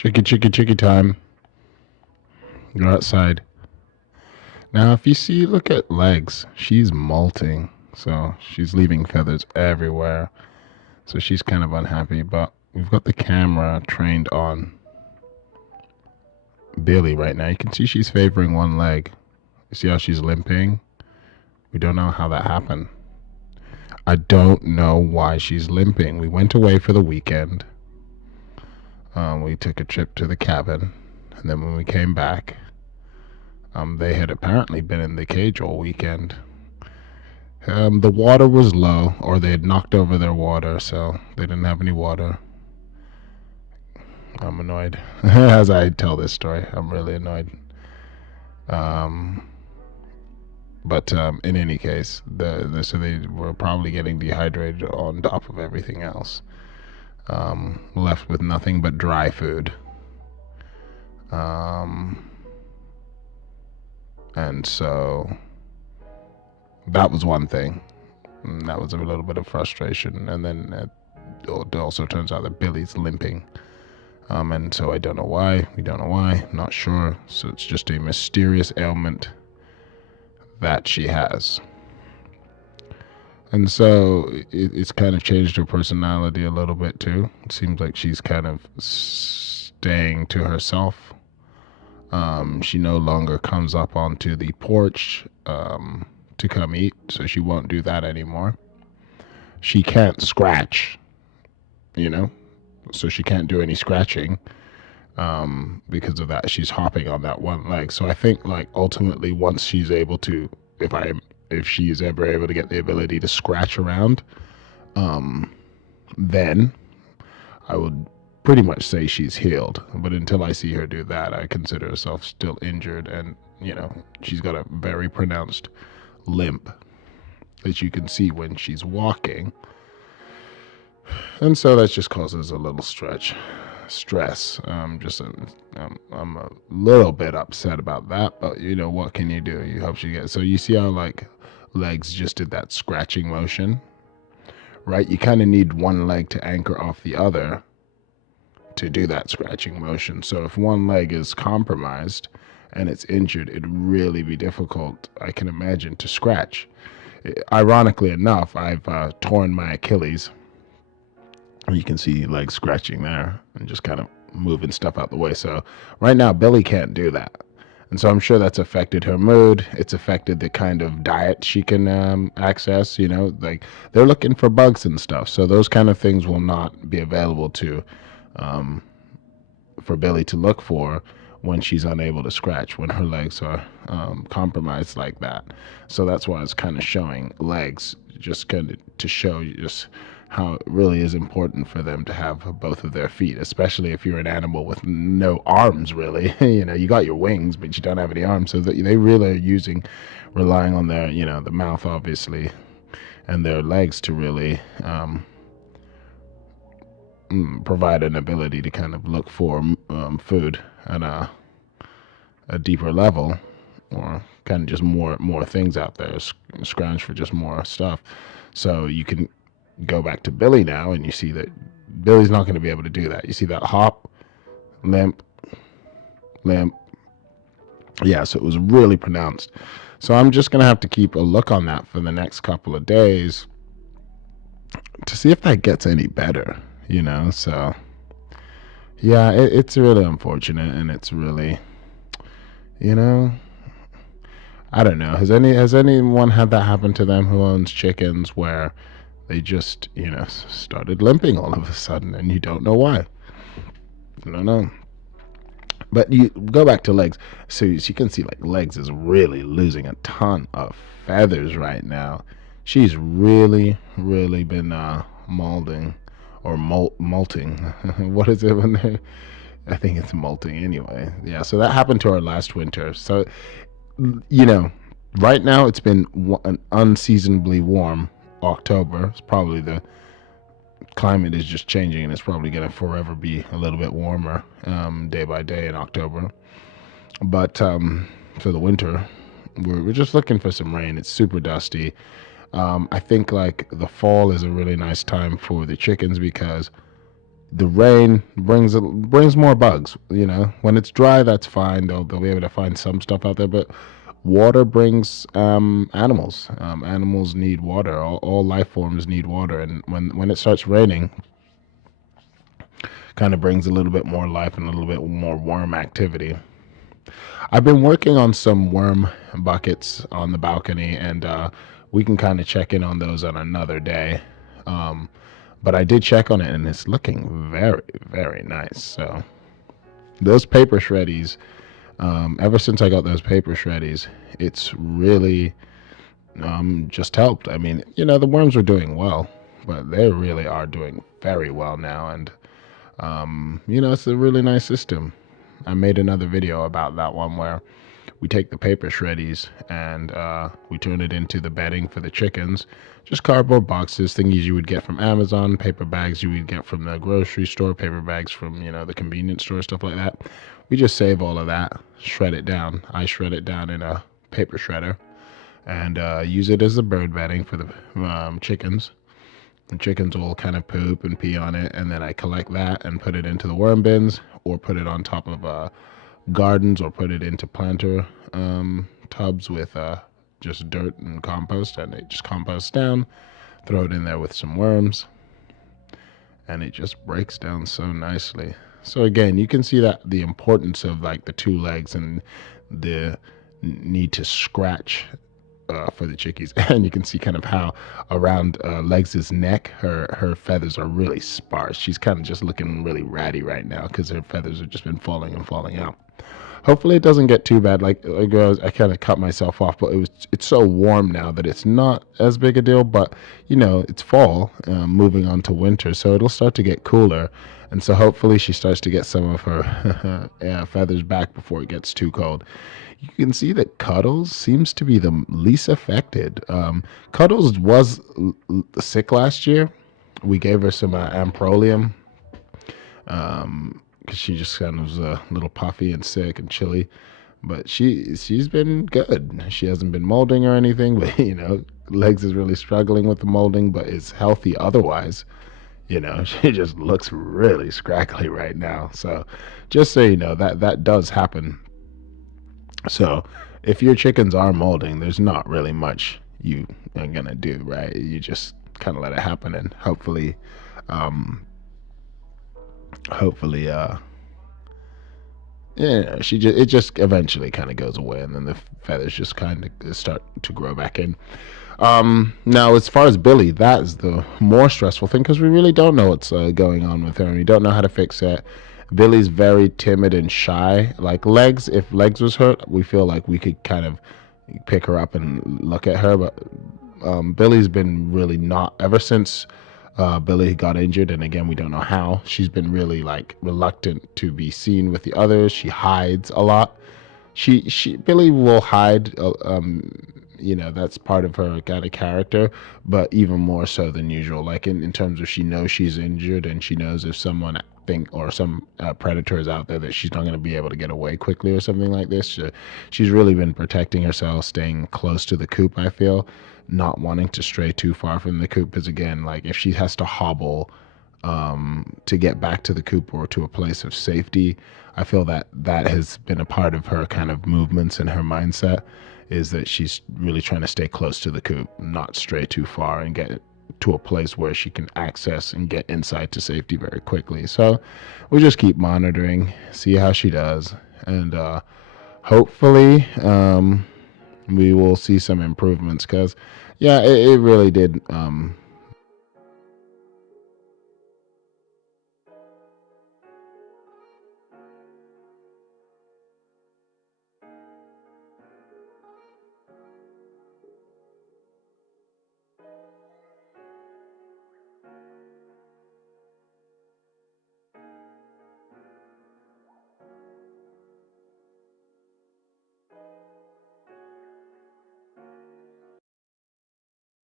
Chicky time. Go outside. Now, if you see, look at legs. She's molting. So she's leaving feathers everywhere. So she's kind of unhappy. But we've got the camera trained on Billie right now. You can see she's favoring one leg. You see how she's limping? We don't know how that happened. I don't know why she's limping. We went away for the weekend. We took a trip to the cabin. And then when we came back, they had apparently been in the cage all weekend. The water was low, or they had knocked over their water, so they didn't have any water. I'm annoyed as I tell this story. I'm really annoyed. Um, but in any case, so they were probably getting dehydrated on top of everything else. Left with nothing but dry food. And so that was one thing. And that was a little bit of frustration. And then it also turns out that Billie's limping. And so I don't know why. We don't know why. I'm not sure. So it's just a mysterious ailment that she has. And so it's kind of changed her personality a little bit too. It seems like she's kind of staying to herself. She no longer comes up onto the porch to come eat, so she won't do that anymore. She can't scratch, so she can't do any scratching because of that. She's hopping on that one leg. So I think, like, ultimately, once she's able to, if she's ever able to get the ability to scratch around, then I would pretty much say she's healed. But until I see her do that, I consider herself still injured, and she's got a very pronounced limp that you can see when she's walking, and so that just causes a little stress. I'm a little bit upset about that, but what can you do? You hope she gets. So you see how, like, legs just did that scratching motion, right? You kind of need one leg to anchor off the other to do that scratching motion. So if one leg is compromised and it's injured, it'd really be difficult, I can imagine, to scratch. Ironically enough, I've torn my Achilles. You can see legs scratching there and just kind of moving stuff out the way. So right now, Billie can't do that. And so I'm sure that's affected her mood. It's affected the kind of diet she can access. Like, they're looking for bugs and stuff. So those kind of things will not be available for Billie to look for when she's unable to scratch, when her legs are compromised like that. So that's why it's kind of showing legs, just kind of to show you just how it really is important for them to have both of their feet, especially if you're an animal with no arms, really. You got your wings, but you don't have any arms. So they really are relying on their, the mouth, obviously, and their legs to really provide an ability to kind of look for food at a deeper level, or kind of just more things out there, scrounge for just more stuff. So you can go back to Billie now, and you see that Billie's not going to be able to do that. You see that hop, limp. Yeah, so it was really pronounced. So I'm just going to have to keep a look on that for the next couple of days to see if that gets any better, So yeah, it's really unfortunate, and it's really, I don't know. Has anyone had that happen to them who owns chickens, where they just, started limping all of a sudden, and you don't know why? I don't know. But you go back to legs. So you can see, like, legs is really losing a ton of feathers right now. She's really, really been molding or molting. What is it when they? I think it's molting anyway. Yeah. So that happened to her last winter. So right now it's been an unseasonably warm October. It's probably the climate is just changing, and it's probably going to forever be a little bit warmer day by day in October. But for the winter, we're just looking for some rain. It's super dusty. I think, like, the fall is a really nice time for the chickens because The rain brings more bugs. You know, when it's dry, that's fine. They'll be able to find some stuff out there, but water brings animals. Animals need water. All life forms need water, and when it starts raining, kind of brings a little bit more life and a little bit more worm activity. I've been working on some worm buckets on the balcony, and we can kind of check in on those on another day. Um, but I did check on it, and it's looking very, very nice. So those paper shreddies, ever since I got those paper shreddies, it's really just helped. I mean, you know, the worms are doing well, but they really are doing very well now, and you know, it's a really nice system. I made another video about that one where we take the paper shreddies and we turn it into the bedding for the chickens. Just cardboard boxes, things you would get from Amazon, paper bags you would get from the grocery store, paper bags from, you know, the convenience store, stuff like that. We just save all of that, shred it down. I shred it down in a paper shredder and use it as the bird bedding for the chickens. The chickens will kind of poop and pee on it, and then I collect that and put it into the worm bins or put it on top of gardens or put it into planter tubs with just dirt and compost, and it just composts down. Throw it in there with some worms, and it just breaks down so nicely. So again, you can see that the importance of like the two legs and the need to scratch for the chickies, and you can see kind of how around Legs' neck, her feathers are really sparse. She's kind of just looking really ratty right now because her feathers have just been falling and falling out. Hopefully it doesn't get too bad. I kind of cut myself off, but it's so warm now that it's not as big a deal. But you know, it's fall, moving on to winter, so it'll start to get cooler, and so hopefully she starts to get some of her feathers back before it gets too cold. You can see that Cuddles seems to be the least affected. Cuddles was sick last year. We gave her some Amprolium because she just kind of was a little puffy and sick and chilly. But she's been good. She hasn't been molding or anything, but you know, Legs is really struggling with the molding, but is healthy otherwise. You know, she just looks really scraggly right now. So just so you know, that does happen. So if your chickens are molding, there's not really much you are gonna do, right? You just kind of let it happen, and um, hopefully, yeah, it just eventually kind of goes away, and then the feathers just kind of start to grow back in. Now, as far as Billie, that is the more stressful thing because we really don't know what's going on with her, and we don't know how to fix it. Billie's very timid and shy. Like Legs, if Legs was hurt, we feel like we could kind of pick her up and look at her, but Billie's been really not ever since Billie got injured, and again, we don't know how. She's been really like reluctant to be seen with the others. She hides a lot. She Billie will hide. You know, that's part of her kind of character, but even more so than usual. Like in terms of she knows she's injured, and she knows if someone think or some predator is out there that she's not going to be able to get away quickly or something like this. She's really been protecting herself, staying close to the coop. I feel not wanting to stray too far from the coop because again, like if she has to hobble to get back to the coop or to a place of safety, I feel that that has been a part of her kind of movements and her mindset is that she's really trying to stay close to the coop, not stray too far and get to a place where she can access and get inside to safety very quickly. So we just keep monitoring, see how she does, and hopefully we will see some improvements because yeah, it really did